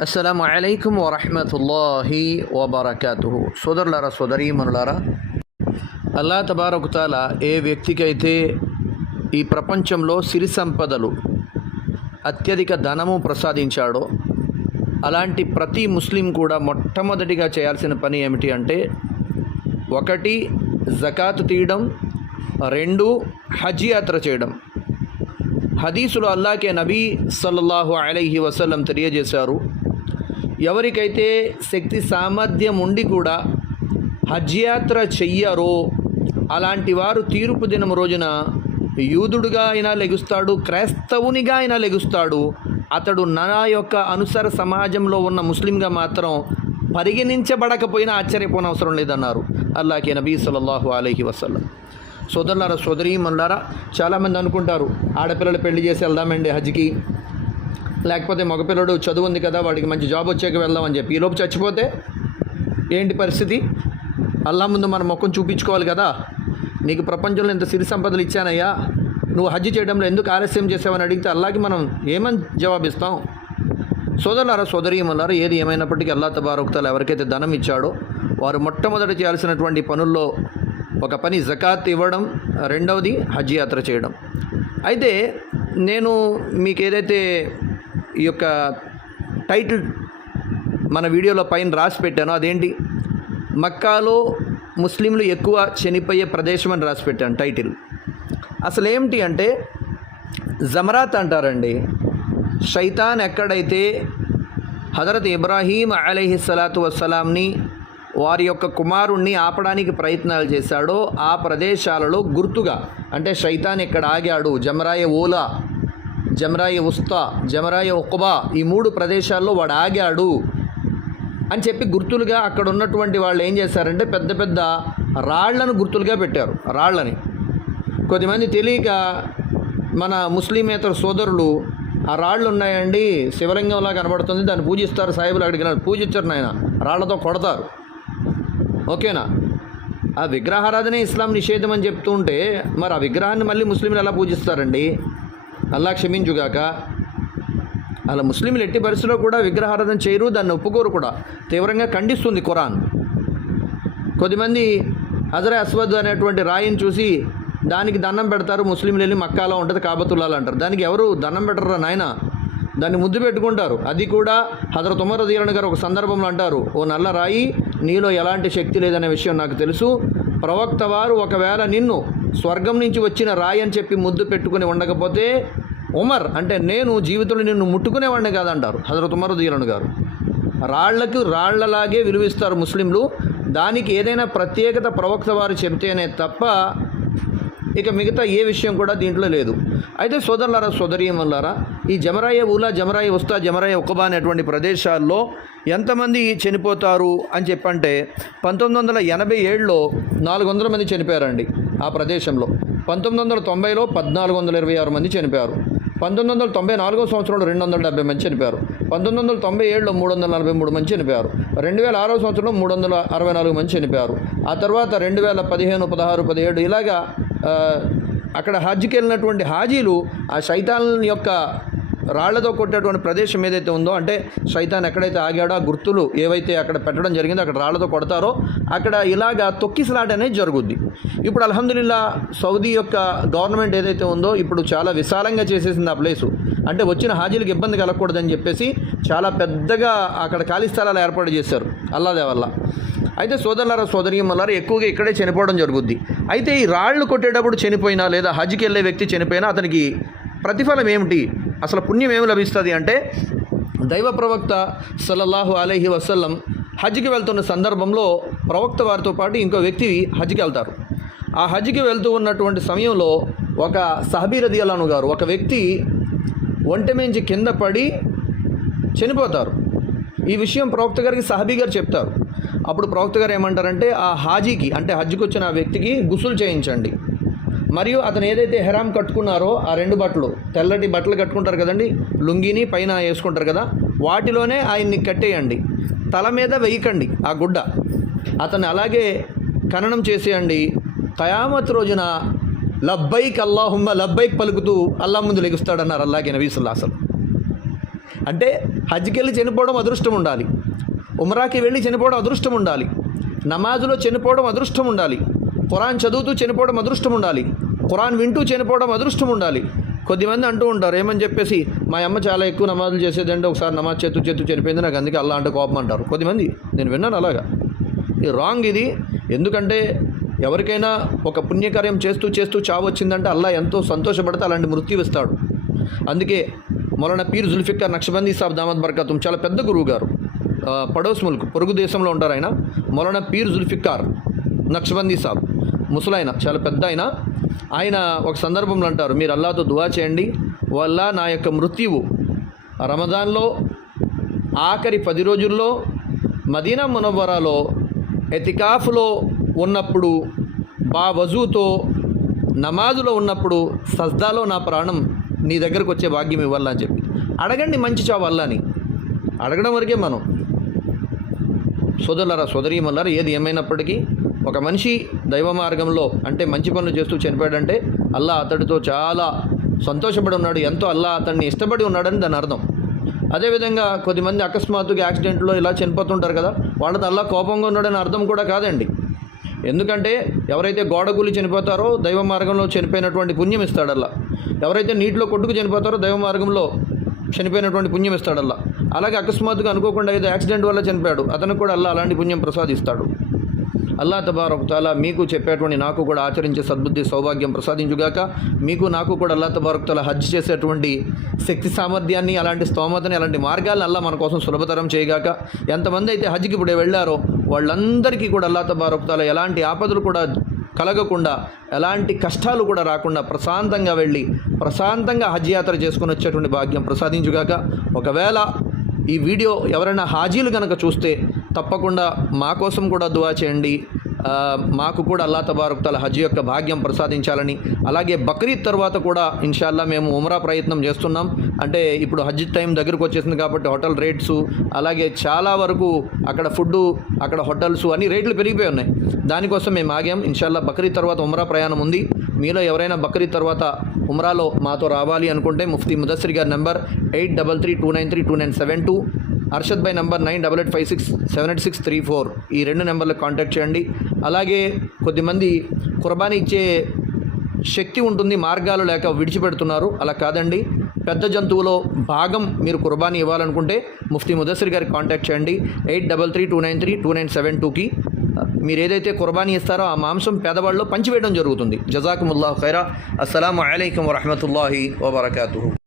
అస్సలం అయికం వరహమతుల్లాహి వబర్కతు సోదరులారా సోదరీమనులారా అల్లా తబారకుతాల ఏ వ్యక్తికైతే ఈ ప్రపంచంలో సిరి సంపదలు అత్యధిక ధనము ప్రసాదించాడో అలాంటి ప్రతి ముస్లిం కూడా మొట్టమొదటిగా చేయాల్సిన పని ఏమిటి అంటే ఒకటి జకాత్ తీయడం రెండు హజ్ యాత్ర చేయడం. హదీసులో అల్లాకే నబీ సల్లల్లాహు అలైహి వసల్లం తెలియజేశారు ఎవరికైతే శక్తి సామర్థ్యం ఉండి కూడా హజ్యాత్ర చెయ్యరో అలాంటి వారు తీర్పు దినం రోజున యూదుడుగా అయినా లెగుస్తాడు క్రైస్తవునిగా అయినా లెగుస్తాడు. అతడు నా యొక్క అనుసర సమాజంలో ఉన్న ముస్లింగా మాత్రం పరిగణించబడకపోయినా ఆశ్చర్యపోనవసరం లేదన్నారు. అల్లాకే నబీ సల్లల్లాహు అలైహి వసల్లం. సోదరులారా సోదరీమణులారా చాలామంది అనుకుంటారు ఆడపిల్లలు పెళ్ళి చేసి వెళ్దామండి హజ్కి. లేకపోతే మగపిల్లడు చదువు ఉంది కదా వాడికి మంచి జాబ్ వచ్చాక వెళ్దామని చెప్పి. ఈలోపు చచ్చిపోతే ఏంటి పరిస్థితి? అల్లా ముందు మన ముఖం చూపించుకోవాలి కదా. నీకు ప్రపంచంలో ఇంత సిరి సంపదలు ఇచ్చానయ్యా. నువ్వు హజ్ చేయడంలో ఎందుకు ఆలస్యం చేసావని అడిగితే అల్లాకి మనం ఏమని జవాబిస్తాం? సోదరులారా సోదరీమలారా ఏది ఏమైనప్పటికీ అల్లా తబారొక్తలు ఎవరికైతే ధనం ఇచ్చాడో వారు మొట్టమొదట చేయాల్సినటువంటి పనుల్లో ఒక పని జకాత్ ఇవ్వడం రెండవది హజ్ యాత్ర చేయడం. అయితే నేను మీకు ఏదైతే ఈ యొక్క టైటిల్ మన వీడియోలో పైన రాసి పెట్టాను. అదేంటి? మక్కాలో ముస్లింలు ఎక్కువ చనిపోయే ప్రదేశం అని రాసి పెట్టాను టైటిల్. అసలు ఏమిటి అంటే జమరాత్ అంటారండి షైతాన్ ఎక్కడైతే హజరత్ ఇబ్రాహీం అలహి సలాతు వసలాంని వారి యొక్క కుమారుణ్ణి ఆపడానికి ప్రయత్నాలు చేశాడో ఆ ప్రదేశాలలో గుర్తుగా అంటే షైతాన్ ఇక్కడ ఆగాడు? జమరాయ ఓలా జమరాయ ఉస్తా జమరాయ ఉక్బా ఈ మూడు ప్రదేశాల్లో వాడు ఆగాడు అని చెప్పి గుర్తులుగా అక్కడ ఉన్నటువంటి వాళ్ళు ఏం చేశారంటే పెద్ద పెద్ద రాళ్ళను గుర్తులుగా పెట్టారు రాళ్ళని కొద్దిమంది తెలియక మన ముస్లిమేతర సోదరులు ఆ రాళ్ళు ఉన్నాయండి శివలింగంలా కనబడుతుంది దాన్ని పూజిస్తారు సాయిబులు అడిగిన పూజించరు నాయన రాళ్ళతో కొడతారు. ఓకేనా? ఆ విగ్రహారాధనే ఇస్లాం నిషేధం అని చెప్తూ ఉంటే మరి ఆ విగ్రహాన్ని మళ్ళీ ముస్లింలు ఎలా పూజిస్తారండి? అల్లా క్షమించుగాక. అలా ముస్లింలు ఎట్టి పరిస్థితిలో కూడా విగ్రహారాధన చేయరు దాన్ని ఒప్పుకోరు కూడా. తీవ్రంగా ఖండిస్తుంది ఖురాన్. కొద్దిమంది హజరే అస్వద్ అనేటువంటి రాయిని చూసి దానికి దండం పెడతారు ముస్లింలు వెళ్ళి మక్కాలో ఉంటుంది కాబతుల్లాలు అంటారు. దానికి ఎవరు దండం పెట్టరా నాయన? దాన్ని ముద్దు పెట్టుకుంటారు. అది కూడా హజరత్ ఉమర్ రదీరణ గారు ఒక సందర్భంలో అంటారు. ఓ నల్ల రాయి నీలో ఎలాంటి శక్తి లేదనే విషయం నాకు తెలుసు. ప్రవక్త వారు ఒకవేళ నిన్ను స్వర్గం నుంచి వచ్చిన రాయి అని చెప్పి ముద్దు పెట్టుకుని ఉండకపోతే ఉమర్ అంటే నేను జీవితంలో నిన్ను ముట్టుకునేవాడిని కాదంటారు. హజరత్ ఉమర్ దీలను గారు. రాళ్ళకు రాళ్ళలాగే విలువిస్తారు ముస్లింలు. దానికి ఏదైనా ప్రత్యేకత ప్రవక్త వారు చెబితేనే తప్ప ఇక మిగతా ఏ విషయం కూడా దీంట్లో లేదు. అయితే సోదరులారా సోదరీమల్లారా ఈ జమరాయ ఊలా జమరాయ ఉస్తా జమరాయ ఉకబా అనేటువంటి ప్రదేశాల్లో ఎంతమంది చనిపోతారు అని చెప్పంటే పంతొమ్మిది వందల ఎనభై ఏడులో నాలుగు వందల మంది చనిపోయారండి ఆ ప్రదేశంలో. పంతొమ్మిది వందల తొంభైలో పద్నాలుగు వందల ఇరవై ఆరు మంది చనిపోయారు. పంతొమ్మిది వందల తొంభై నాలుగో సంవత్సరంలో రెండు వందల డెబ్బై మంది చనిపోయారు. పంతొమ్మిది వందల తొంభై ఏడులో మూడు వందల నలభై మూడు మంది చనిపోయారు. రెండు వేల ఆరో సంవత్సరంలో మూడు వందల అరవై నాలుగు మంది చనిపోయారు. ఆ తర్వాత రెండు వేల పదిహేను పదహారు పదిహేడు ఇలాగా అక్కడ హజ్కి వెళ్ళినటువంటి హాజీలు ఆ శైతాన్ యొక్క రాళ్ళతో కొట్టేటువంటి ప్రదేశం ఏదైతే ఉందో అంటే సైతాన్ ఎక్కడైతే ఆగాడో ఆ గుర్తులు ఏవైతే అక్కడ పెట్టడం జరిగిందో అక్కడ రాళ్ళతో కొడతారో అక్కడ ఇలాగా తొక్కిసలాట అనేది జరుగుద్ది. ఇప్పుడు అల్హందుల్లా సౌదీ యొక్క గవర్నమెంట్ ఏదైతే ఉందో ఇప్పుడు చాలా విశాలంగా చేసేసింది ఆ ప్లేసు. అంటే వచ్చిన హాజీలకు ఇబ్బంది కలగకూడదని చెప్పేసి చాలా పెద్దగా అక్కడ ఖాళీ స్థలాలు ఏర్పాటు చేశారు అల్లాదే వల్ల అయితే సోదరులారా సోదరియమ్మలారా ఎక్కువగా ఇక్కడే చనిపోవడం జరుగుద్ది. అయితే ఈ రాళ్ళు కొట్టేటప్పుడు చనిపోయినా లేదా హజ్కి వెళ్ళే వ్యక్తి చనిపోయినా అతనికి ప్రతిఫలం ఏమిటి? అసలు పుణ్యం ఏమి లభిస్తుంది అంటే దైవ ప్రవక్త సల్లల్లాహు అలైహి వసల్లం హజ్కి వెళ్తున్న సందర్భంలో ప్రవక్త వారితో పాటు ఇంకో వ్యక్తి హజ్కి వెళ్తారు. ఆ హజ్కి వెళ్తూ ఉన్నటువంటి సమయంలో ఒక సహబీరది రదియలాను గారు ఒక వ్యక్తి ఒంటె మించి కింద పడి చనిపోతారు. ఈ విషయం ప్రవక్త గారికి సహబీ గారు చెప్తారు. అప్పుడు ప్రవక్త గారు ఏమంటారంటే ఆ హాజీకి అంటే హజ్కి వచ్చిన ఆ వ్యక్తికి గుసులు చేయించండి. మరియు అతను ఏదైతే హెరామ్ కట్టుకున్నారో ఆ రెండు బట్టలు తెల్లటి బట్టలు కట్టుకుంటారు కదండి లుంగిని పైన వేసుకుంటారు కదా వాటిలోనే ఆయన్ని కట్టేయండి. తల మీద వేయకండి ఆ గుడ్డ. అతను అలాగే ఖననం చేసేయండి. కయామత్ రోజున లబ్బైక్ అల్లాహుమ్మ లబ్బైక్ పలుకుతూ అల్లా ముందు లెగుస్తాడన్నారు అల్లాగే నబీసుల్లా అసలు అంటే హజ్కి వెళ్ళి చనిపోవడం అదృష్టం ఉండాలి. ఉమ్రాకి వెళ్ళి చనిపోవడం అదృష్టం ఉండాలి. నమాజులో చనిపోవడం అదృష్టం ఉండాలి. ఖురాన్ చదువుతూ చనిపోవడం అదృష్టం ఉండాలి. ఖురాన్ వింటూ చనిపోవడం అదృష్టం ఉండాలి. కొద్దిమంది అంటూ ఉంటారు ఏమని చెప్పేసి మా అమ్మ చాలా ఎక్కువ నమాజులు చేసేదంటే ఒకసారి నమాజ్ చేతు చేతు చనిపోయింది నాకు అందుకే అల్లా అంటే కోపం అంటారు. కొద్దిమంది నేను విన్నాను అలాగా. ఇది రాంగ్ ఇది. ఎందుకంటే ఎవరికైనా ఒక పుణ్యకార్యం చేస్తూ చేస్తూ చావు వచ్చిందంటే అల్లా ఎంతో సంతోషపడితే అలాంటి మృత్యు ఇస్తాడు. అందుకే మొలన పీర్ జుల్ఫిక్కర్ నక్షబందీ సాబ్ దామద్ బర్కతుం చాలా పెద్ద గురువు గారు. పడోస్ ముల్క్ పొరుగు దేశంలో ఉంటారు ఆయన. మొలన పీర్ జుల్ఫికార్ నక్షబందీ సాబ్. ముసలాయన చాలా పెద్ద ఆయన ఆయన ఒక సందర్భంలో అంటారు మీరు అల్లాతో దువా చేయండి వల్ల నా యొక్క మృత్యువు. రమదాన్లో ఆఖరి పది రోజుల్లో మదీనా మునవ్వరాలో ఎతికాఫ్లో ఉన్నప్పుడు బా వజూతో నమాజులో ఉన్నప్పుడు సజ్దాలో నా ప్రాణం నీ దగ్గరకు వచ్చే భాగ్యం ఇవ్వాలని చెప్పి. అడగండి మంచి చావు అని అడగడం వరకే మనం. సోదరులరా సోదరీమల్లారా ఏది ఏమైనప్పటికీ ఒక మనిషి దైవ మార్గంలో అంటే మంచి పనులు చేస్తూ చనిపోయాడంటే అల్లా అతడితో చాలా సంతోషపడి ఉన్నాడు ఎంతో అల్లా అతన్ని ఇష్టపడి ఉన్నాడని దాని అర్థం. అదేవిధంగా కొద్దిమంది అకస్మాత్తుగా యాక్సిడెంట్లో ఇలా చనిపోతుంటారు కదా వాళ్ళతో అల్లా కోపంగా ఉన్నాడని అర్థం కూడా కాదండి. ఎందుకంటే ఎవరైతే గోడకూలి చనిపోతారో దైవ మార్గంలో చనిపోయినటువంటి పుణ్యం ఇస్తాడల్లా ఎవరైతే నీటిలో కొట్టుకు చనిపోతారో దైవ మార్గంలో చనిపోయినటువంటి పుణ్యం ఇస్తాడల్లా అలాగే అకస్మాత్తుగా అనుకోకుండా ఏదో యాక్సిడెంట్ వల్ల చనిపోయాడు అతను కూడా అల్లా అలాంటి పుణ్యం ప్రసాదిస్తాడు. అల్లా తబారక్ తాలా మీకు చెప్పేటువంటి నాకు కూడా ఆచరించే సద్బుద్ధి సౌభాగ్యం ప్రసాదించుగాక మీకు నాకు కూడా అల్లా తబారక్ తాలా హజ్ చేసేటువంటి శక్తి సామర్థ్యాన్ని అలాంటి స్తోమతని అలాంటి మార్గాలను అల్లా మన కోసం సులభతరం చేయగాక ఎంతమంది అయితే హజ్కి ఇప్పుడు వెళ్ళారో వాళ్ళందరికీ కూడా అల్లా తబారక్ తాలా ఎలాంటి ఆపదలు కూడా కలగకుండా ఎలాంటి కష్టాలు కూడా రాకుండా ప్రశాంతంగా వెళ్ళి ప్రశాంతంగా హజ్ యాత్ర చేసుకుని వచ్చేటువంటి భాగ్యం ప్రసాదించుగాక. ఒకవేళ ఈ వీడియో ఎవరైనా హాజీలు కనుక చూస్తే తప్పకుండా మా కోసం కూడా దువా చేయండి. మాకు కూడా అల్లా తబారుక్తాల తల హజ్ యొక్క భాగ్యం ప్రసాదించాలని. అలాగే బక్రీద్ తర్వాత కూడా ఇన్షాల్లా మేము ఉమ్రా ప్రయత్నం చేస్తున్నాం. అంటే ఇప్పుడు హజ్ టైం దగ్గరకు వచ్చేసింది కాబట్టి హోటల్ రేట్స్ అలాగే చాలా వరకు అక్కడ ఫుడ్ అక్కడ హోటల్స్ అన్ని రేట్లు పెరిగిపోయి ఉన్నాయి. దానికోసం మేము ఆగాం. ఇన్షాల్లా బక్రీద్ తర్వాత ఉమరా ప్రయాణం ఉంది. మీలో ఎవరైనా బక్రీద్ తర్వాత ఉమరాలో మాతో రావాలి అనుకుంటే ముఫ్తీ ముదస్సిర్ గారి number eight double three two nine three two nine seven two Arshad bhai number nine double eight five six seven eight six three four ఈ రెండు నెంబర్లకు కాంటాక్ట్ చేయండి. అలాగే కొద్దిమంది కుర్బానీ ఇచ్చే శక్తి ఉంటుంది మార్గాలు లేక విడిచిపెడుతున్నారు. అలా కాదండి. పెద్ద జంతువులో భాగం మీరు కుర్బానీ ఇవ్వాలనుకుంటే ముఫ్తీ ముదస్సిర్ గారికి కాంటాక్ట్ చేయండి. Eight double three two nine three two nine seven టూకి. మీరు ఏదైతే కుర్బానీ ఇస్తారో ఆ మాంసం పేదవాళ్ళలో పంచివేయడం జరుగుతుంది. జజాకుముల్లాహ్ ఖైరా. అస్సలం అయికం వరహమతుల్లాహి వబర్కూ